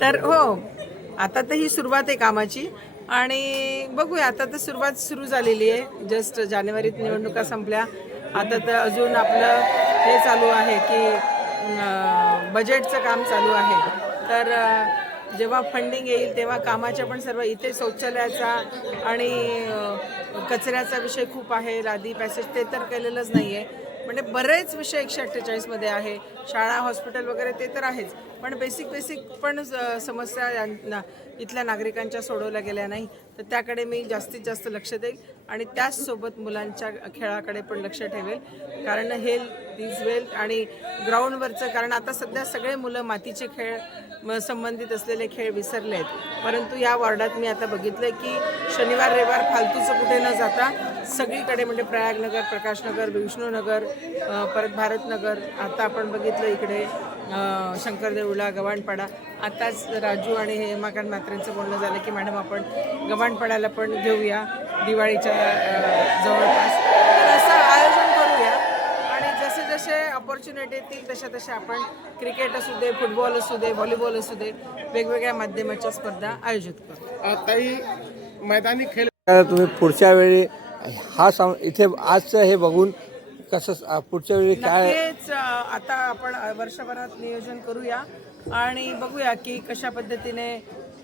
तर हो, आता तर ही सुरुवात आहे कामाची आणि बघूया. आता तर सुरुवात सुरू झालेली आहे. जस्ट जानेवारीत निवडणुका संपल्या. आता तर अजून आपलं हे चालू आहे की बजेटचं काम चालू आहे. तर जेव्हा फंडिंग येईल तेव्हा कामाच्या पण सर्व इथे शौचालयाचा आणि कचऱ्याचा विषय खूप आहे. लादी पॅसेज ते तर केलेलंच नाही आहे. म्हणजे बरेच विषय 148 मध्ये आहे. शाळा, हॉस्पिटल वगैरे ते तर आहेच, पण बेसिक पण समस्या इथल्या नागरिकांच्या सोडवल्या गेल्या नाही. तर त्याकडे मी जास्तीत जास्त लक्ष देईल आणि त्याचसोबत मुलांच्या खेळाकडे पण लक्ष ठेवेल. कारण हेल्थ इज वेल्थ आणि ग्राउंडवरचं, कारण आता सध्या सगळे मुलं मातीचे खेळ संबंधित असलेले खेळ विसरले आहेत. परंतु या वॉर्डात मी आता बघितलं की शनिवार रविवार फालतूचं कुठे न जाता सगळीकडे, म्हणजे प्रयागनगर, प्रकाशनगर, विष्णुनगर, परत भारतनगर, आता आपण बघितलं इकडे शंकरदेवळा, गव्हाणपाडा. आताच राजू आणि हेमाकांत म्हात्रेंचं बोलणं झालं की मॅडम आपण गव्हाणपाड्याला पण घेऊया दिवाळीच्या जवळपास. तर असं आयोजन करूया आणि जसे जसे अपॉर्च्युनिटी येतील तशा आपण क्रिकेट असू दे, फुटबॉल असू दे, व्हॉलीबॉल असू दे, वेगवेगळ्या माध्यमाच्या स्पर्धा आयोजित करू. ताई, मैदानी खेळ तुम्ही पुढच्या वेळी इथे आजचं हे बघून कसं पुढच्या वेळी काय आता आपण वर्षभरात नियोजन करूया आणि बघूया की कशा पद्धतीने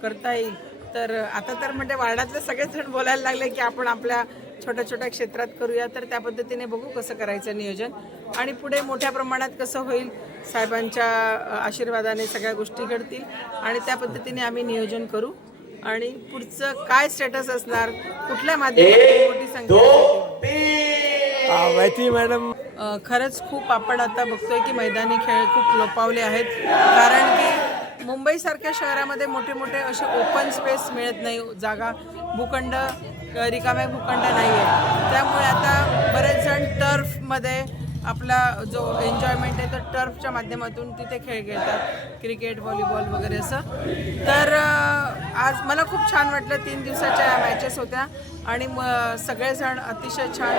करता येईल. तर आता तर म्हणजे वार्डातले सगळेच जण बोलायला लागले की आपण आपल्या छोट्या छोट्या क्षेत्रात करूया. तर त्या पद्धतीने बघू कसं करायचं नियोजन आणि पुढे मोठ्या प्रमाणात कसं होईल. साहेबांच्या आशीर्वादाने सगळ्या गोष्टी घडतील आणि त्या पद्धतीने आम्ही नियोजन करू आणि पुढचं काय स्टेटस असणार, कुठल्या माध्यमातून मोठी संख्या माहिती मॅडम. खरंच खूप आपण आता बघतोय की मैदानी खेळ खूप लोपावले आहेत. कारण की मुंबईसारख्या शहरामध्ये मोठे मोठे असे ओपन स्पेस मिळत नाही, जागा, भूखंड, रिकामे भूखंड नाही आहे. त्यामुळे आता बरेच जण टर्फमध्ये आपला जो एन्जॉयमेंट आहे तो टर्फच्या माध्यमातून तिथे खेळ खेळतात, क्रिकेट, व्हॉलीबॉल वगैरे असं. तर आज मला खूप छान वाटलं. 3 दिवसाच्या या मॅचेस होत्या आणि सगळेजण अतिशय छान.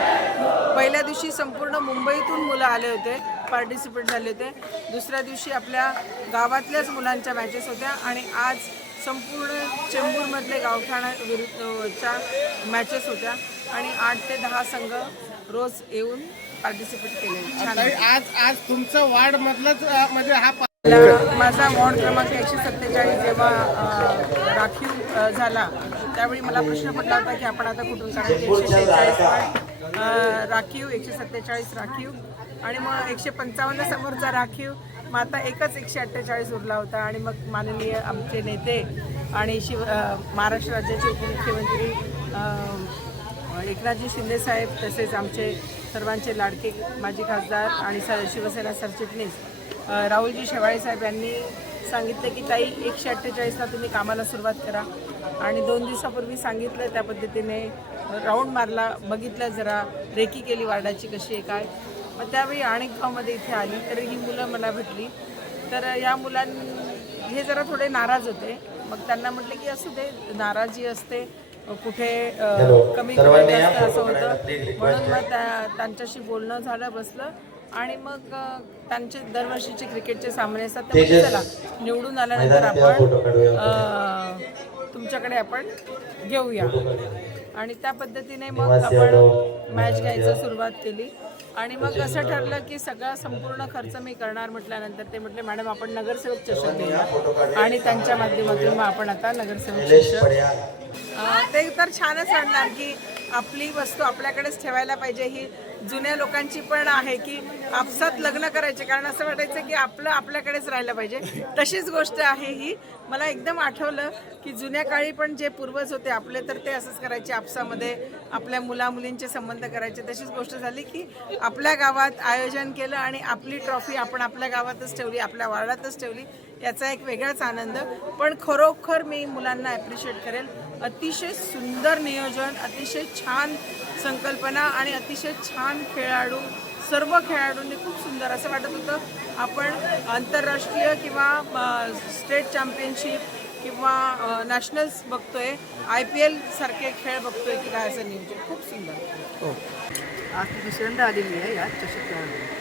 पहिल्या दिवशी संपूर्ण मुंबईतून मुलं आले होते, पार्टिसिपेट झाले होते. दुसऱ्या दिवशी आपल्या गावातल्याच मुलांच्या मॅचेस होत्या आणि आज संपूर्ण चेंबूरमधले गावठाणा विरुद्धच्या मॅचेस होत्या आणि 8 ते 10 संघ रोज येऊन पार्टिसिपेट केले. छान. आज आज तुमचं वार्ड मधलंच म्हणजे हा माझा वॉर्ड क्रमांक 147 जेव्हा राखीव झाला त्यावेळी मला प्रश्न पडला होता की आपण आता कुठून काढायचे. 146 राखीव, 147 राखीव आणि मग 155 समोरचा राखीव. मग आता एकच 148 उरला होता आणि मग माननीय आमचे नेते आणि महाराष्ट्र राज्याचे उपमुख्यमंत्री एकनाथजी शिंदे साहेब, तसेच आमचे सर्वांचे लाडके माजी खासदार आणि शिवसेना सरचिटणीस राहुलजी शेवाळे साहेब यांनी सांगितलं की ताई 148ला तुम्ही कामाला सुरुवात करा. आणि 2 दिवसापूर्वी सांगितलं त्या पद्धतीने राऊंड मारला, बघितलं, जरा रेकी केली वार्डाची कशी आहे काय. मग त्यावेळी आणेगावमध्ये इथे आली तर ही मुलं मला भेटली. तर या हे जरा थोडे नाराज होते. मग त्यांना म्हटलं की असू दे, नाराजी असते, कुठे कमी जास्त असं होतं. म्हणून मग त्यांच्याशी बोलणं झालं, बसलं आणि मग त्यांचे दरवर्षीचे क्रिकेटचे सामने असतात. तर चला निवडून आल्यानंतर आपण तुमच्याकडे आपण घेऊया आणि त्या पद्धतीने मग आपण मॅच घ्यायचं सुरुवात केली. आणि मग असं ठरलं की सगळा संपूर्ण खर्च मी करणार म्हटल्यानंतर ते म्हटले मॅडम आपण नगरसेवक चषक घेऊया आणि त्यांच्या माध्यमातून मग आपण आता नगरसेवक चषक ते तर छानच वाटणार की आपली वस्तू आपल्याकडेच ठेवायला पाहिजे. ही जुन्या लोकांची पण आहे की आपसात लग्न करायचे, कारण असं वाटायचं की आपलं आपल्याकडेच राहिलं पाहिजे. तशीच गोष्ट आहे ही. मला एकदम आठवलं की जुन्या काळी पण जे पूर्वज होते आपले तर ते असंच करायचे, आपसामध्ये आपल्या मुलामुलींचे संबंध करायचे. तशीच गोष्ट झाली की आपल्या गावात आयोजन केलं आणि आपली ट्रॉफी आपण आपल्या गावातच ठेवली, आपल्या वार्डातच ठेवली. याचा एक वेगळाच आनंद. पण खरोखर मी मुलांना ॲप्रिशिएट करेल. अतिशय सुंदर नियोजन, अतिशय छान संकल्पना आणि अतिशय छान खेळाडू. सर्व खेळाडूंनी खूप सुंदर असं वाटत होतं आपण आंतरराष्ट्रीय किंवा स्टेट चॅम्पियनशिप किंवा नॅशनल्स बघतोय, IPL सारखे खेळ बघतोय की काय, असं नियोजन खूप सुंदर. आज ती दुसऱ्यांदा आलेली आहे या चषक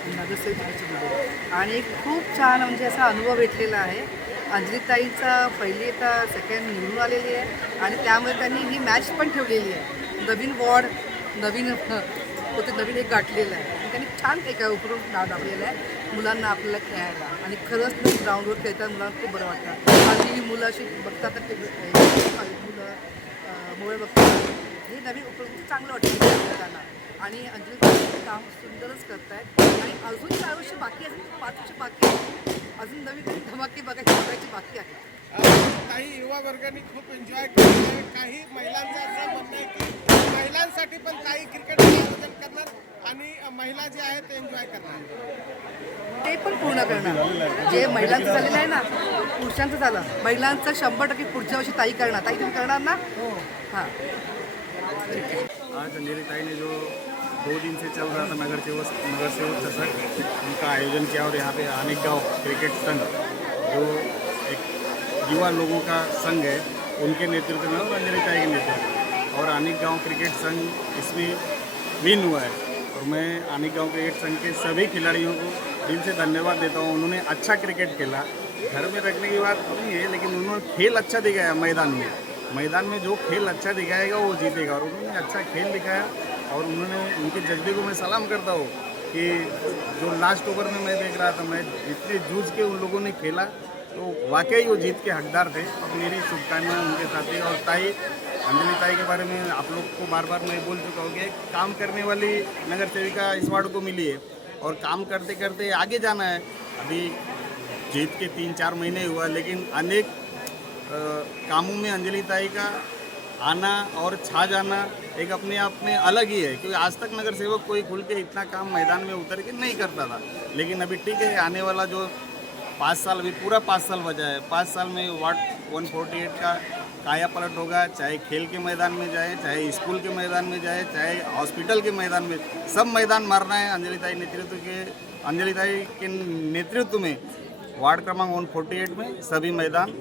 नगरसेवकामध्ये आणि खूप छान म्हणजे असा अनुभव भेटलेला आहे. अंजलीताईचा पहिली आता सेकंड निवडून आलेली आहे आणि त्यामुळे त्यांनी ही मॅच पण ठेवलेली आहे. नवीन वॉर्ड, नवीन एक गाठलेलं आहे आणि त्यांनी छान काही काय उपक्रम दाखवलेला आहे मुलांना आपल्याला खेळायला. आणि खरंच ग्राउंडवर खेळताना मुलांना खूप बरं वाटतं. आणि ही मुलं अशी बघतात तर ते मुलं मोबाईल बघतात, हे नवीन उपक्रम चांगलं वाटतं खेळताना. आणि अंजली काम सुंदरच करतायत आणि अजून 4 वर्ष बाकी आहेत, 5 वर्ष बाकी आहेत. अजून नवीन काही धमाके बघायची बाकी आहे. काही युवा वर्गाने खूप एन्जॉय केलं आहे. काही महिलांचं असं म्हणणं आहे की महिलांसाठी पण काही क्रिकेट आयोजन करणार आणि महिला जे आहेत ते एन्जॉय करणार, ते पण पूर्ण करणार. जे महिलांचं झालेलं आहे ना, पुरुषांचं झालं, महिलांचं 100% पुढच्या वर्षी ताई करणार. ताई तुम्ही करणार ना? हां. आज अंजलि ताई ने जो 2 दिन से चल रहा था नगरसेवक चषक, उनका आयोजन किया और यहाँ पे आणेगांव क्रिकेट संघ जो एक युवा लोगों का संघ है, उनके नेतृत्व में और अंजलि ताई के नेतृत्व और आणेगांव क्रिकेट संघ इसमें विन हुआ है. और मैं आणेगांव क्रिकेट संघ के सभी खिलाड़ियों को दिल से धन्यवाद देता हूँ. उन्होंने अच्छा क्रिकेट खेला, घर में रखने की बात नहीं है, लेकिन उन्होंने खेल अच्छा दिखाया. मैदान में जो खेल अच्छा दिखाएगा वो जीतेगा और उन्होंने अच्छा खेल दिखाया. और उन्होंने उनके जज्बे को मैं सलाम करता हूँ कि जो लास्ट ओवर में मैं देख रहा था, मैं जितने जूझ के उन लोगों ने खेला तो वाकई वो जीत के हकदार थे. और मेरी शुभकामनाएं उनके साथ ही. और ताई, अंजलि ताई के बारे में आप लोग को बार बार मैं बोल चुका हूँ कि काम करने वाली नगर सेविका इस वार्ड को मिली है और काम करते करते आगे जाना है. अभी जीत के 3-4 महीने हुआ, लेकिन अनेक कामों में अंजलि ताई का आना और छा जाना एक अपने आप में अलग ही है. क्योंकि आज तक नगर सेवक कोई खुल के इतना काम मैदान में उतर के नहीं करता था. लेकिन अभी ठीक है, आने वाला जो 5 साल, अभी पूरा 5 साल बचा है, 5 साल में वार्ड 148 का काया पलट होगा, चाहे खेल के मैदान में जाए, चाहे स्कूल के मैदान में जाए, चाहे हॉस्पिटल के मैदान में, सब मैदान मारना है। अंजलि ताई के नेतृत्व में वार्ड क्रमांक 148 में सभी मैदान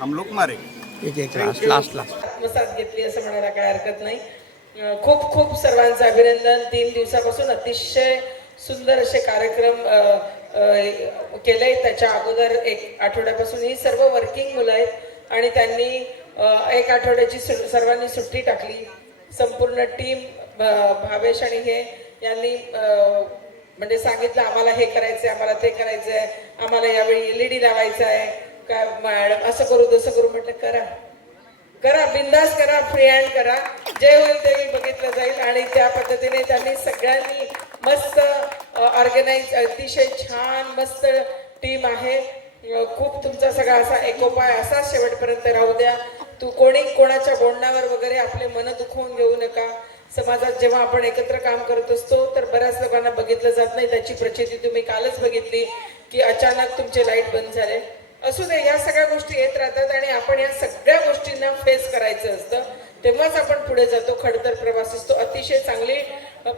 हम लोग मारेंगे। एक लास्ट आत्मसात घेतली असं म्हणायला काय हरकत नाही. खूप खूप सर्वांचं अभिनंदन. 3 दिवसापासून अतिशय सुंदर असे कार्यक्रम केले. त्याच्या अगोदर 1 आठवड्यापासून ही सर्व वर्किंग मुलं आहेत आणि त्यांनी 1 आठवड्याची सर्वांनी सुट्टी टाकली. संपूर्ण टीम भावेश आणि हे यांनी म्हणजे सांगितलं आम्हाला हे करायचंय, आम्हाला ते करायचंय, आम्हाला यावेळी LED लावायचं आहे का मॅडम, असं करू तसं करू. म्हटलं करा बिंदास करा, फ्री हँड करा, जे होईल ते बघितलं जाईल. आणि त्या पद्धतीने त्यांनी सगळ्यांनी मस्त ऑर्गनाईज, अतिशय छान मस्त टीम आहे. खूप तुमचा सगळा असा एकोपाय असा शेवटपर्यंत राहू द्या. कोणी कोणाच्या बोलण्यावर वगैरे आपले मन दुखवून घेऊ नका. समाजात जेव्हा आपण एकत्र काम करत असतो तर बऱ्याच लोकांना बघितलं जात नाही. त्याची प्रचिती तुम्ही कालच बघितली की अचानक तुमचे लाईट बंद झाले. असू दे, या सगळ्या गोष्टी येत राहतात आणि आपण या सगळ्या गोष्टींना फेस करायचं असतं. तेव्हाच आपण पुढे जातो. खडतर प्रवास असतो. अतिशय चांगली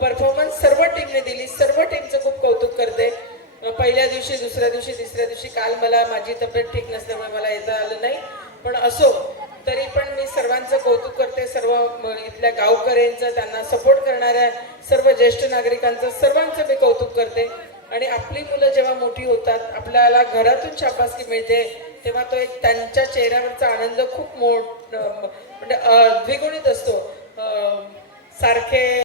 परफॉर्मन्स सर्व टीमने दिली. सर्व टीमचं खूप कौतुक करते. पहिल्या दिवशी, दुसऱ्या दिवशी, तिसऱ्या दिवशी, काल मला माझी तब्येत ठीक नसल्यामुळे मला येता आलं नाही, पण असो तरी पण मी सर्वांचं कौतुक करते. सर्व इथल्या गावकऱ्यांचं, त्यांना सपोर्ट करणाऱ्या सर्व ज्येष्ठ नागरिकांचं, सर्वांचं मी कौतुक करते. आणि आपली मुलं जेव्हा मोठी होतात, आपल्याला घरातून शाबासकी मिळते, तेव्हा तो एक त्यांच्या चेहऱ्यावरचा आनंद खूप म्हणजे द्विगुणित असतो. सारखे